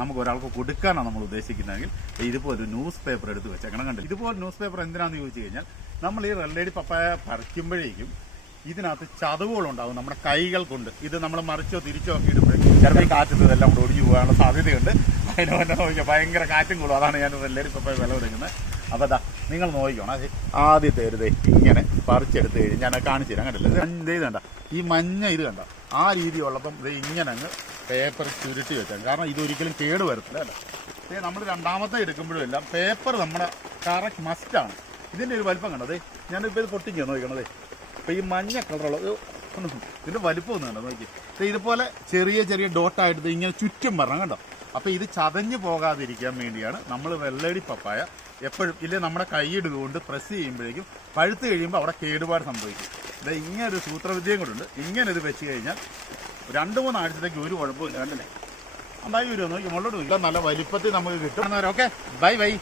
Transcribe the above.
നമുക്ക് ഒരാൾക്ക് കൊടുക്കാനാണ് നമ്മൾ ഉദ്ദേശിക്കുന്നതെങ്കിൽ ഇതുപോലെ ന്യൂസ് പേപ്പർ എടുത്ത് വെച്ചേക്കണം. കണ്ടു, ഇതുപോലെ ന്യൂസ് പേപ്പർ എന്തിനാന്ന് ചോദിച്ചു കഴിഞ്ഞാൽ നമ്മൾ ഈ റെഡ് ലേഡി പപ്പായ പറിക്കുമ്പോഴേക്കും ഇതിനകത്ത് ചതവുകളുണ്ടാകും നമ്മുടെ കൈകൾ കൊണ്ട്. ഇത് നമ്മൾ മറിച്ചോ തിരിച്ചോ ഒക്കെ ഇടുമ്പോഴേക്കും ചിലപ്പോൾ ഈ കാറ്റത്ത് ഇതെല്ലാം കൂടെ ഒടിഞ്ഞു പോകാനുള്ള സാധ്യതയുണ്ട്. അതിന് തന്നെ നോക്കിയാൽ ഭയങ്കര കാറ്റും കൂടും. അതാണ് ഞാൻ റെഡ് ലേഡി പപ്പായ വില കൊടുക്കുന്നത്. അപ്പോൾ നിങ്ങൾ നോക്കിക്കോണം. അത് ആദ്യത്തെ ഒരു ഇങ്ങനെ പറിച്ചെടുത്ത് കഴിഞ്ഞ് ഞാൻ കാണിച്ചു തരാം. കണ്ടില്ല, ഇത് കണ്ട, ഈ മഞ്ഞ ഇത് കണ്ട, ആ രീതിയുള്ളപ്പം ഇത് ഇങ്ങനെ അങ്ങ് പേപ്പർ ചുരുട്ടി വെച്ചാൽ, കാരണം ഇതൊരിക്കലും കേട് വരത്തില്ല അല്ല. നമ്മൾ രണ്ടാമത്തെ എടുക്കുമ്പോഴും എല്ലാം പേപ്പർ നമ്മുടെ കറക്റ്റ് മസ്റ്റാണ്. ഇതിൻ്റെ ഒരു വലിപ്പം കണ്ടത്, ഞാനിപ്പോൾ ഇത് പൊട്ടിക്കുക നോക്കണതേ. അപ്പോൾ ഈ മഞ്ഞ കളറുള്ളത് ഇതിൻ്റെ വലിപ്പം ഒന്നും കണ്ടോ നോക്കി. ഇതുപോലെ ചെറിയ ചെറിയ ഡോട്ടായിട്ട് ഇങ്ങനെ ചുറ്റും വരണം കണ്ടോ. അപ്പോൾ ഇത് ചതഞ്ഞു പോകാതിരിക്കാൻ വേണ്ടിയാണ് നമ്മൾ വെള്ളരി പപ്പായ എപ്പോഴും ഇല്ലേ നമ്മുടെ കൈയിടുകൊണ്ട് പ്രസ് ചെയ്യുമ്പോഴേക്കും പഴുത്ത് കഴിയുമ്പോൾ അവിടെ കേടുപാട് സംഭവിക്കും. ഇത് ഇങ്ങനെ ഒരു സൂത്രവിദ്യയും കൂടെ ഉണ്ട്. ഇങ്ങനെ ഇത് വെച്ച് കഴിഞ്ഞാൽ 2-3 ആഴ്ചത്തേക്ക് ഒരു കുഴപ്പമില്ല. കണ്ടില്ലേ, ഉണ്ടായി വരുമോ നോക്കി, മുള്ളോട്ട് നോക്കില്ല, നല്ല വലിപ്പത്തിൽ നമുക്ക് കിട്ടും. Okay, bye bye.